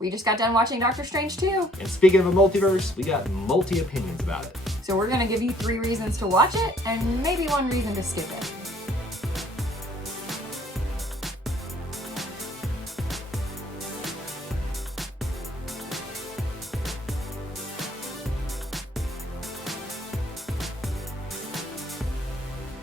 We just got done watching Doctor Strange 2. And speaking of a multiverse, we got multi-opinions about it. So we're going to give you 3 reasons to watch it and maybe 1 reason to skip it.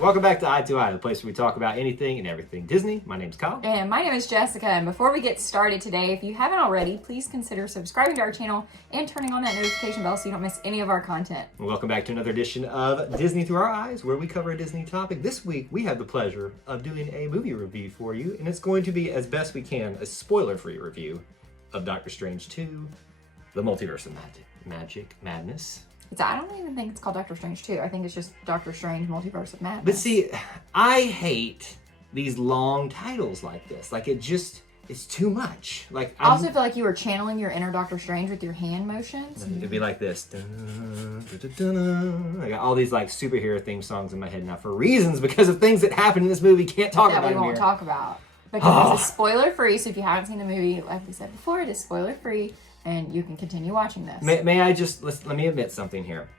Welcome back to Eye to Eye, the place where we talk about anything and everything Disney. My name's Kyle. And my name is Jessica, and before we get started today, if you haven't already, please consider subscribing to our channel and turning on that notification bell so you don't miss any of our content. Welcome back to another edition of Disney Through Our Eyes, where we cover a Disney topic. This week, we have the pleasure of doing a movie review for you, and it's going to be, as best we can, a spoiler-free review of Doctor Strange 2, The Multiverse of Madness. I don't even think it's called Doctor Strange 2. I think it's just Doctor Strange Multiverse of Madness. But see, I hate these long titles like this. Like, it's too much. Like, I also feel like you were channeling your inner Doctor Strange with your hand motions. It'd be like this. I got all these like superhero theme songs in my head now for reasons because of things that happen in this movie can't talk about. That we won't talk about. Because it's spoiler free, so if you haven't seen the movie, like we said before, it is spoiler free. And you can continue watching this. May I just, let me admit something here.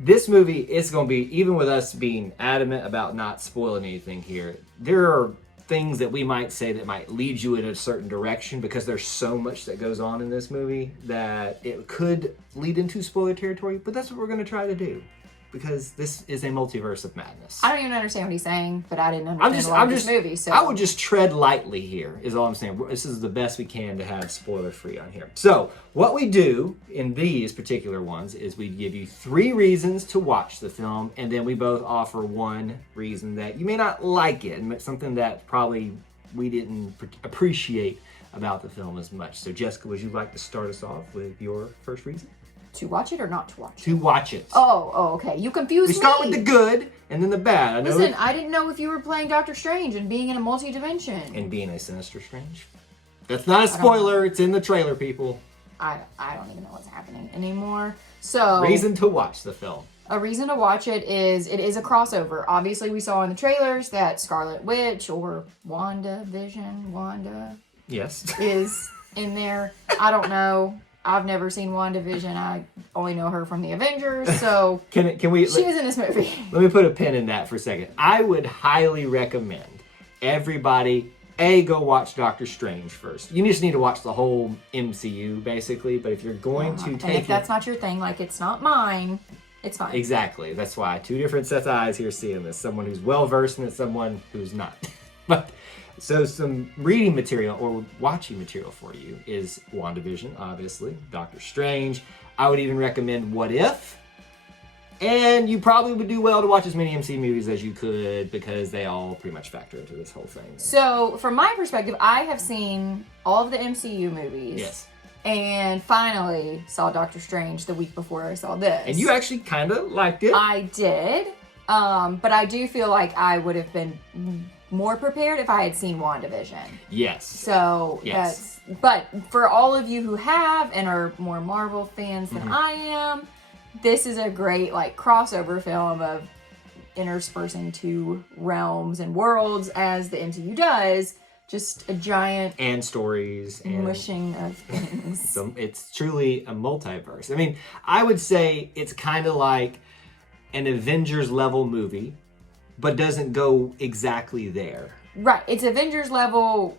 This movie is going to be, even with us being adamant about not spoiling anything here, there are things that we might say that might lead you in a certain direction because there's so much that goes on in this movie that it could lead into spoiler territory, but that's what we're going to try to do. Because this is a multiverse of madness. I don't even understand what he's saying, but I didn't understand this movie. So I would just tread lightly here, is all I'm saying. This is the best we can to have spoiler-free on here. So, what we do in these particular ones is we give you 3 reasons to watch the film, and then we both offer 1 reason that you may not like it, and something that probably we didn't appreciate about the film as much. So, Jessica, would you like to start us off with your first reason? To watch it or not to watch it? To watch it. Oh, okay. You confused me. We start with the good and then the bad. Listen, I didn't know if you were playing Doctor Strange and being in a multi-dimension. And being a Sinister Strange. That's not a spoiler. It's in the trailer, people. I don't even know what's happening anymore. So reason to watch the film. A reason to watch it is a crossover. Obviously, we saw in the trailers that Scarlet Witch or Wanda Yes. is in there. I don't know. I've never seen WandaVision. I only know her from the Avengers, so can we? She was in this movie. Let me put a pin in that for a second. I would highly recommend everybody go watch Doctor Strange first. You just need to watch the whole MCU basically. But if you're going to take, and if that's not your thing, like it's not mine, it's fine. Exactly. That's why 2 different sets of eyes here seeing this. Someone who's well versed and someone who's not. But. So some reading material or watching material for you is WandaVision, obviously, Doctor Strange. I would even recommend What If. And you probably would do well to watch as many MCU movies as you could because they all pretty much factor into this whole thing. So from my perspective, I have seen all of the MCU movies. Yes. And finally saw Doctor Strange the week before I saw this. And you actually kind of liked it. I did. But I do feel like I would have been more prepared if I had seen WandaVision. Yes. So yes. But for all of you who have and are more Marvel fans than I am, this is a great like crossover film of interspersing 2 realms and worlds as the MCU does. Just a giant and stories and mushing of things. It's truly a multiverse. I mean, I would say it's kind of like an Avengers level movie, but doesn't go exactly there. Right. It's Avengers level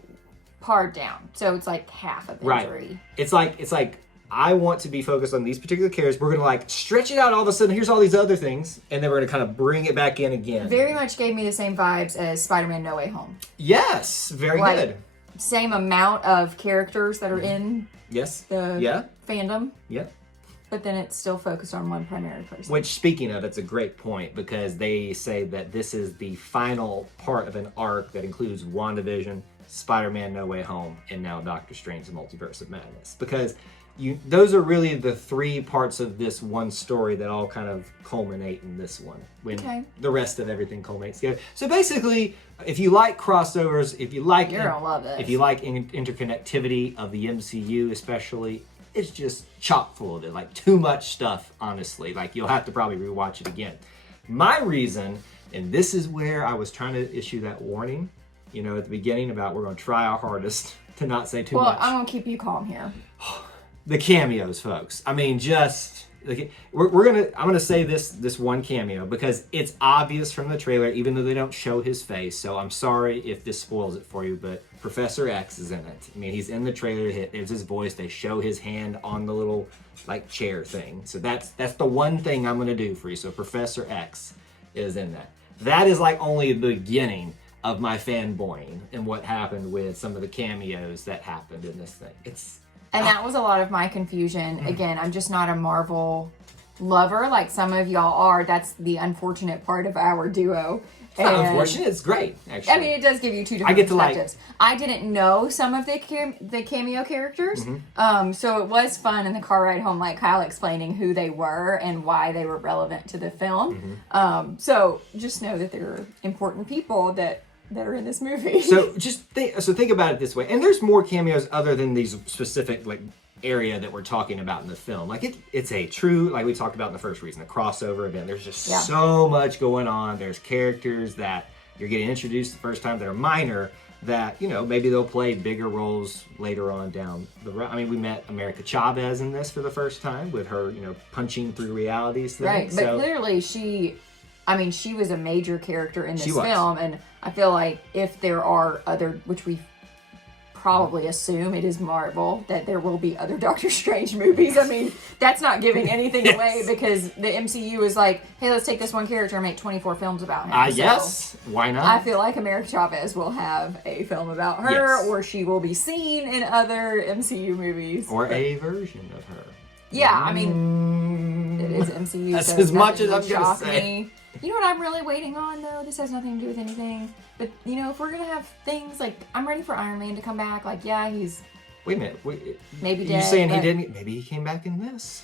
pared down. So it's like half Avengers. Right. It's like I want to be focused on these particular characters. We're going to like stretch it out all of a sudden. Here's all these other things. And then we're going to kind of bring it back in again. Very much gave me the same vibes as Spider-Man No Way Home. Yes. Very good. Same amount of characters that are in the fandom. Yeah. But then it's still focused on one primary person. Which, speaking of, it's a great point because they say that this is the final part of an arc that includes WandaVision, Spider-Man No Way Home, and now Doctor Strange, The Multiverse of Madness. Because those are really the 3 parts of this one story that all kind of culminate in this one. When the rest of everything culminates together. So basically, if you like crossovers, if you like... You're gonna love this. If you like interconnectivity of the MCU especially... It's just chock full of it, like too much stuff, honestly. Like you'll have to probably rewatch it again. My reason, and this is where I was trying to issue that warning, at the beginning about we're going to try our hardest to not say too Well, much. I'm gonna keep you calm here. The cameos, folks. I mean, just I'm gonna say this one cameo because it's obvious from the trailer, even though they don't show his face. So I'm sorry if this spoils it for you, but Professor X is in it. I mean, he's in the trailer. It's his voice. They show his hand on the little like chair thing. So that's the one thing I'm gonna do for you. So Professor X is in that. That is like only the beginning of my fanboying and what happened with some of the cameos that happened in this thing. And that was a lot of my confusion. Again, I'm just not a Marvel lover like some of y'all are. That's the unfortunate part of our duo. It's not unfortunate. It's great, actually. I mean, it does give you two different perspectives. I didn't know some of the cameo characters, so it was fun in the car ride home, like Kyle explaining who they were and why they were relevant to the film. So just know that they're important people that are in this movie. So think about it this way, and there's more cameos other than these specific like area that we're talking about in the film. Like it's a true, like we talked about in the first reason, a crossover event. There's just so much going on. There's characters that you're getting introduced the first time that are minor that, you know, maybe they'll play bigger roles later on down the road. I mean, we met America Chavez in this for the first time with her, you know, punching through realities thing. Right, but clearly she was a major character in this film, and I feel like if there are other, which we probably assume it is Marvel, that there will be other Doctor Strange movies. I mean, that's not giving anything away because the MCU is like, hey, let's take this one character and make 24 films about him. Yes, why not? I feel like America Chavez will have a film about her, or she will be seen in other MCU movies. Or a version of her. Yeah, I mean, it is MCU. That's so as much as I'm going going to to say. me. You know what I'm really waiting on, though? This has nothing to do with anything. But, you know, if we're going to have things like, I'm ready for Iron Man to come back. Like, yeah, he's... Wait a minute. Maybe dead. You're saying he didn't... Maybe he came back in this.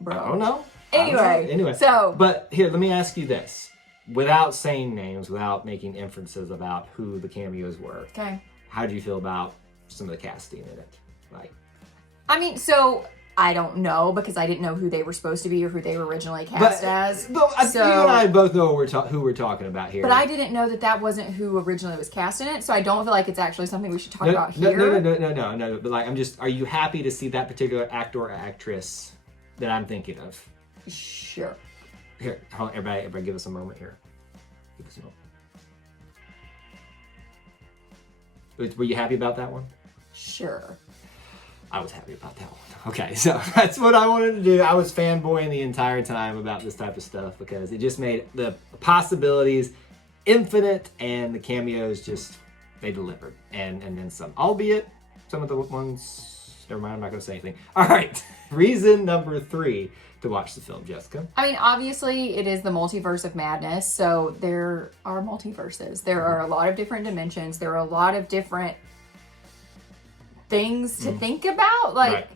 Bro. I don't know. Anyway. So... But here, let me ask you this. Without saying names, without making inferences about who the cameos were. Okay. How do you feel about some of the casting in it? Like... I mean, so... I don't know because I didn't know who they were supposed to be or who they were originally cast as. But you and I both know who we're talking about here. But I didn't know that wasn't who originally was cast in it, so I don't feel like it's actually something we should talk about here. No. But like, are you happy to see that particular actor or actress that I'm thinking of? Sure. Here, hold on, everybody give us a moment here. Give us a moment. Were you happy about that one? Sure. I was happy about that one. Okay, so that's what I wanted to do. I was fanboying the entire time about this type of stuff because it just made the possibilities infinite and the cameos they delivered. And then some. Albeit, some of the ones, never mind, I'm not going to say anything. All right, reason number 3 to watch the film, Jessica. I mean, obviously, it is the Multiverse of Madness, so there are multiverses. There are a lot of different dimensions. There are a lot of different things to think about, like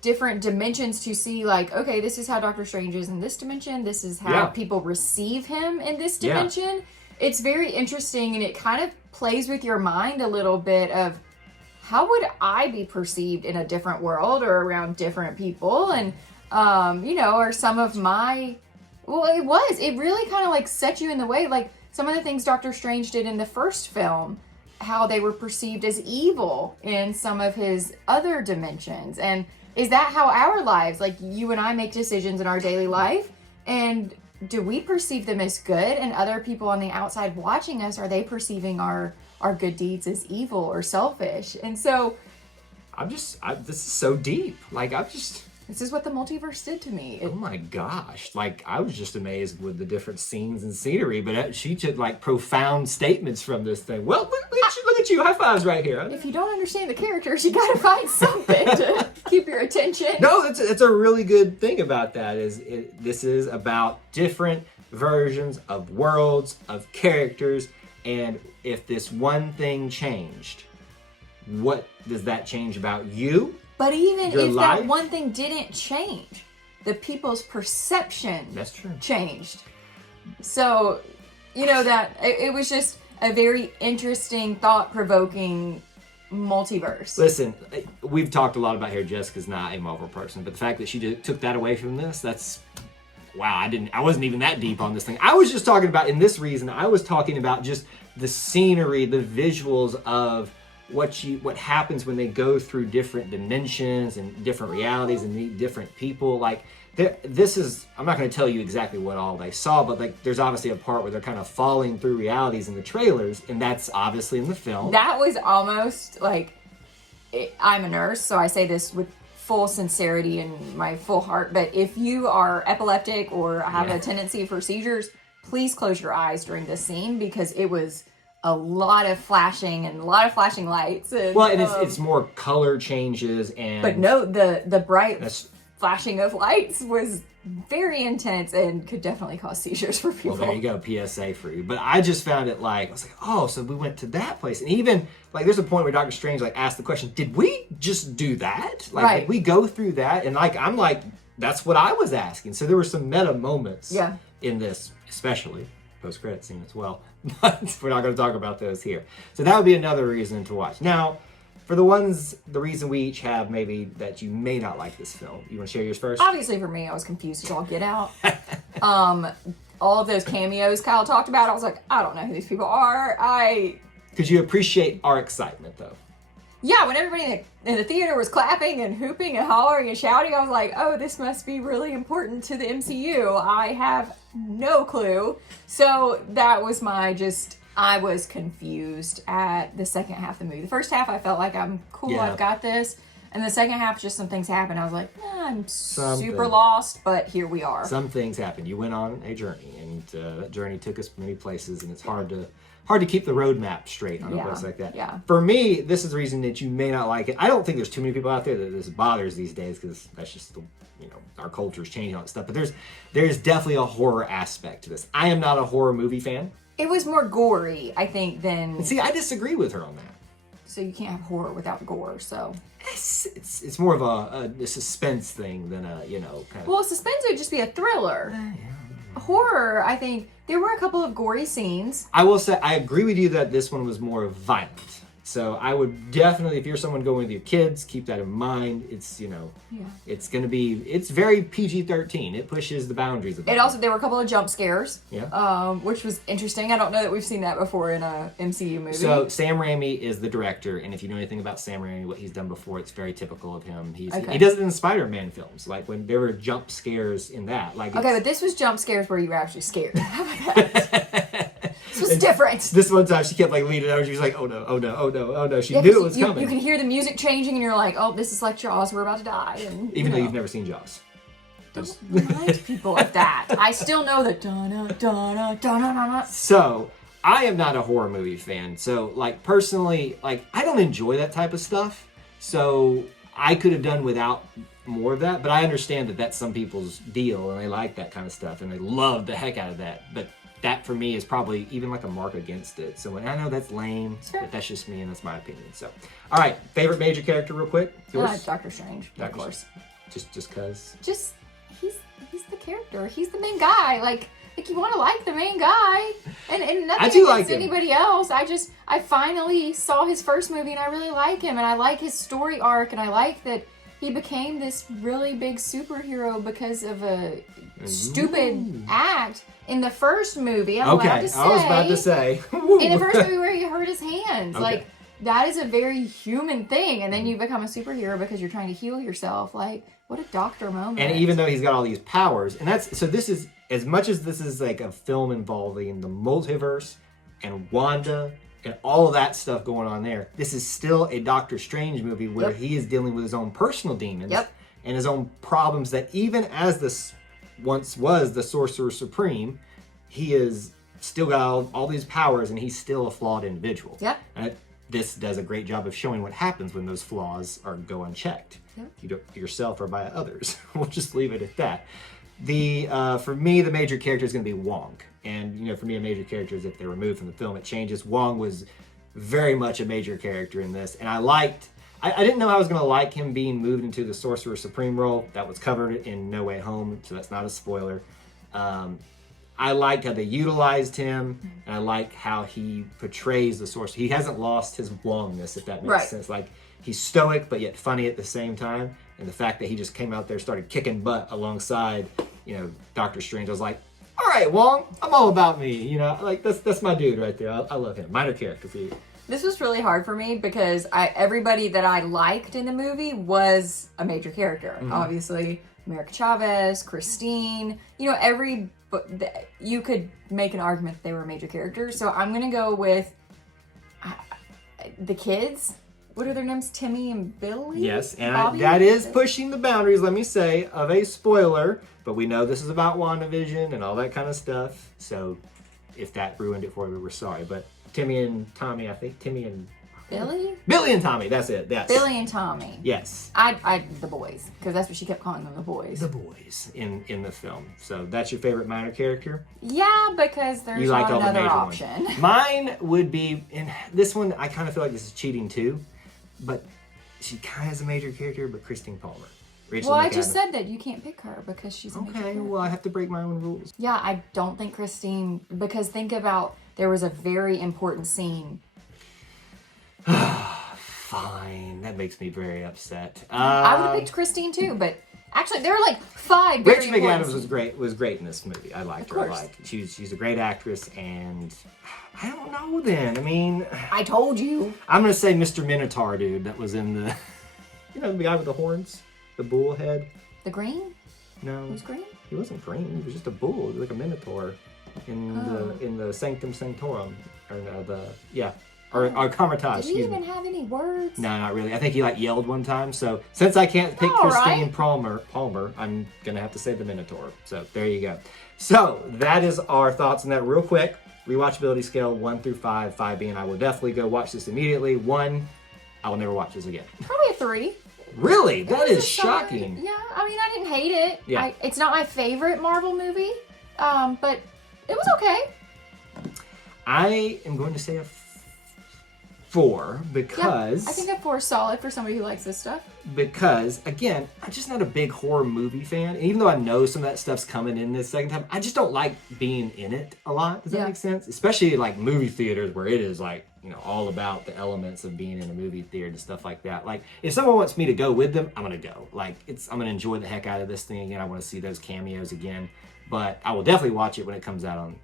different dimensions to see, like, okay, this is how Doctor Strange is in this dimension, this is how people receive him in this dimension. It's very interesting, and it kind of plays with your mind a little bit of how would I be perceived in a different world or around different people, and you know, or some of my, well, it really kind of like set you in the way, like some of the things Doctor Strange did in the first film, how they were perceived as evil in some of his other dimensions. And is that how our lives, like you and I, make decisions in our daily life? And do we perceive them as good? And other people on the outside watching us, are they perceiving our good deeds as evil or selfish? And so... this is so deep. Like, This is what the multiverse did to me. Oh my gosh. Like, I was just amazed with the different scenes and scenery, but she took like profound statements from this thing. Well, look at you. High fives right here. If you don't understand the characters, you gotta find something to keep your attention. No, it's a really good thing about that this is about different versions of worlds, of characters, and if this one thing changed, what does that change about you? But even if that one thing didn't change, the people's perception changed. So, you know, that it was just a very interesting, thought-provoking multiverse. Listen, we've talked a lot about here. Jessica's not a Marvel person, but the fact that she took that away from this, that's wow. I wasn't even that deep on this thing. I was just talking about, in this reason, I was talking about just the scenery, the visuals of what happens when they go through different dimensions and different realities and meet different people. Like this is, I'm not going to tell you exactly what all they saw, but like there's obviously a part where they're kind of falling through realities in the trailers, and that's obviously in the film. That was almost like, I'm a nurse, so I say this with full sincerity and my full heart, but if you are epileptic or have a tendency for seizures, please close your eyes during this scene, because it was a lot of flashing and a lot of flashing lights. And, well, and it's more color changes and... But no, the bright flashing of lights was very intense and could definitely cause seizures for people. Well, there you go, PSA for you. But I just found it like, I was like, oh, so we went to that place. And even, like, there's a point where Doctor Strange, like, asked the question, did we just do that? Like, did we go through that? And, like, I'm like, that's what I was asking. So there were some meta moments in this, especially post-credit scene as well. But we're not going to talk about those here. So that would be another reason to watch. Now, for the reason we each have maybe that you may not like this film. You want to share yours first? Obviously for me, I was confused as all get out. All of those cameos Kyle talked about, I was like, I don't know who these people are. Could you appreciate our excitement though? Yeah, when everybody in the theater was clapping and hooping and hollering and shouting, I was like, oh, this must be really important to the MCU. I have no clue. So that was I was confused at the second half of the movie. The first half, I felt like I'm cool, I've got this. And the second half, just some things happened. I was like, I'm super lost, but here we are. Some things happened. You went on a journey, and that journey took us many places, and it's hard to keep the roadmap straight on a place like that. Yeah. For me, this is the reason that you may not like it. I don't think there's too many people out there that this bothers these days, because that's just our culture is changing all that stuff. But there's definitely a horror aspect to this. I am not a horror movie fan. It was more gory, I think, than... And see, I disagree with her on that. So you can't have horror without gore, so... It's more of a suspense thing than a, kind of... Well, suspense would just be a thriller. Horror, I think, there were a couple of gory scenes. I will say, I agree with you that this one was more violent. So I would definitely, if you're someone going with your kids, keep that in mind. It's, it's going to be, it's very PG-13. It pushes the boundaries of that. Also, there were a couple of jump scares. Yeah. Which was interesting. I don't know that we've seen that before in a MCU movie. So Sam Raimi is the director, and if you know anything about Sam Raimi, what he's done before, it's very typical of him. He does it in Spider-Man films, like when there were jump scares in that. Like but this was jump scares where you were actually scared. How about that? This was different. This one time she kept like leaning over. She was like, "Oh no, oh no, oh no, oh no!" She knew it was coming. You can hear the music changing, and you're like, "Oh, this is like Jaws. We're about to die." And even though you've never seen Jaws, don't remind people of that. I still know the da-na, da-na, da-na, da-na. So I am not a horror movie fan. So like personally, like I don't enjoy that type of stuff. So I could have done without more of that. But I understand that that's some people's deal, and they like that kind of stuff, and they love the heck out of that. But that for me is probably even like a mark against it. So I know that's lame, but that's just me and that's my opinion. So, all right, favorite major character, real quick. Yours? Doctor Strange, of course. Just cause. Just he's the character. He's the main guy. Like you want to like the main guy, and nothing against anybody else. I finally saw his first movie and I really like him, and I like his story arc, and I like that he became this really big superhero because of a stupid act in the first movie. I'm allowed to say. I was about to say. In the first movie where he hurt his hands. Okay. Like, that is a very human thing. And then you become a superhero because you're trying to heal yourself. Like, what a doctor moment. And even though he's got all these powers, and this is, as much as this is like a film involving the multiverse and Wanda and all of that stuff going on there, this is still a Doctor Strange movie where he is dealing with his own personal demons and his own problems that even as this once was the Sorcerer Supreme, he is still got all these powers and he's still a flawed individual. And this does a great job of showing what happens when those flaws go unchecked. You yourself or by others. We'll just leave it at that. For me, the major character is going to be Wong. And, for me, a major character is if they're removed from the film, it changes. Wong was very much a major character in this. And I didn't know I was going to like him being moved into the Sorcerer Supreme role. That was covered in No Way Home, so that's not a spoiler. I liked how they utilized him, and I like how he portrays the Sorcerer. He hasn't lost his Wongness, if that makes sense. Like, he's stoic, but yet funny at the same time. And the fact that he just came out there, started kicking butt alongside, Doctor Strange. I was like, all right, Wong, I'm all about me. Like, that's my dude right there. I love him. Minor character for you. This was really hard for me because everybody that I liked in the movie was a major character. Obviously, America Chavez, Christine, you know, you could make an argument that they were major characters. So I'm going to go with the kids. What are their names? Timmy and Billy? Yes, and that is pushing the boundaries, let me say, of a spoiler. But we know this is about WandaVision and all that kind of stuff. So if that ruined it for you, we're sorry. But Timmy and Tommy, I think. Timmy and... Billy? Billy and Tommy, that's it. Yes. Billy and Tommy. Yes. The boys, because that's what she kept calling them, the boys. The boys in the film. So that's your favorite minor character? Yeah, because there's not another option. Mine would be, in this one, I kind of feel like this is cheating too, but she kind of has a major character, but Christine Palmer. Rachel I just said that you can't pick her because she's a major character. Okay, well, I have to break my own rules. Yeah, I don't think Christine, because think about, there was a very important scene. Fine, that makes me very upset. I would have picked Christine too, but actually there were like 5 very Rachel McAdams was great in this movie. I liked her. She's a great actress, and I don't know then. I mean, I told you. I'm gonna say Mr. Minotaur dude that was in the the guy with the horns, the bull head. The green? No. He was green? He wasn't green. He was just a bull. He was like a minotaur in the Sanctum Sanctorum. Or Carmitage. Did he even have any words? No, not really. I think he yelled one time. So since I can't pick Christine Palmer, I'm gonna have to say the Minotaur. So there you go. So that is our thoughts on that real quick. Rewatchability scale 1 through 5. 5 being I will definitely go watch this immediately. 1, I will never watch this again. Probably a 3. Really? That is shocking. Yeah, I mean, I didn't hate it. Yeah. It's not my favorite Marvel movie, but it was okay. I am going to say a 4 because... I think a 4 is solid for somebody who likes this stuff. Because, again, I'm just not a big horror movie fan. And even though I know some of that stuff's coming in this second time, I just don't like being in it a lot. Does that make sense? Especially movie theaters where it is all about the elements of being in a movie theater and stuff like that. If someone wants me to go with them, I'm going to go. I'm going to enjoy the heck out of this thing again. I want to see those cameos again. But I will definitely watch it when it comes out on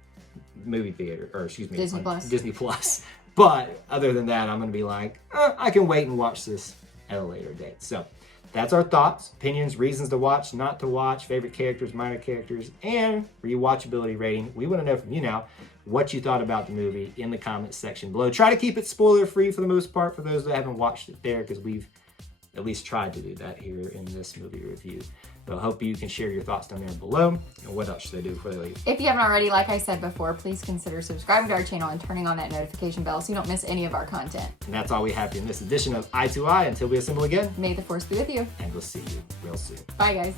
movie theater, or excuse me, Disney Plus. But other than that, I'm going to be I can wait and watch this at a later date. So that's our thoughts, opinions, reasons to watch, not to watch, favorite characters, minor characters, and rewatchability rating. We want to know from you now what you thought about the movie in the comments section below. Try to keep it spoiler free for the most part for those that haven't watched it there, because we've at least tried to do that here in this movie review. So I hope you can share your thoughts down there below. And what else should they do before they leave? If you haven't already, like I said before, please consider subscribing to our channel and turning on that notification bell so you don't miss any of our content. And that's all we have in this edition of Eye to Eye. Until we assemble again, May the Force be with you. and we'll see you real soon. Bye, guys.